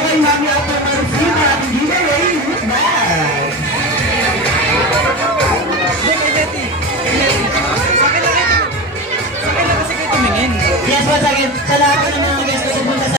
you kay Mami Apo Marcy, maraming giveaway. Who's that? Sa akin lang kasi kayo tumingin. Yes, once again, sa lahat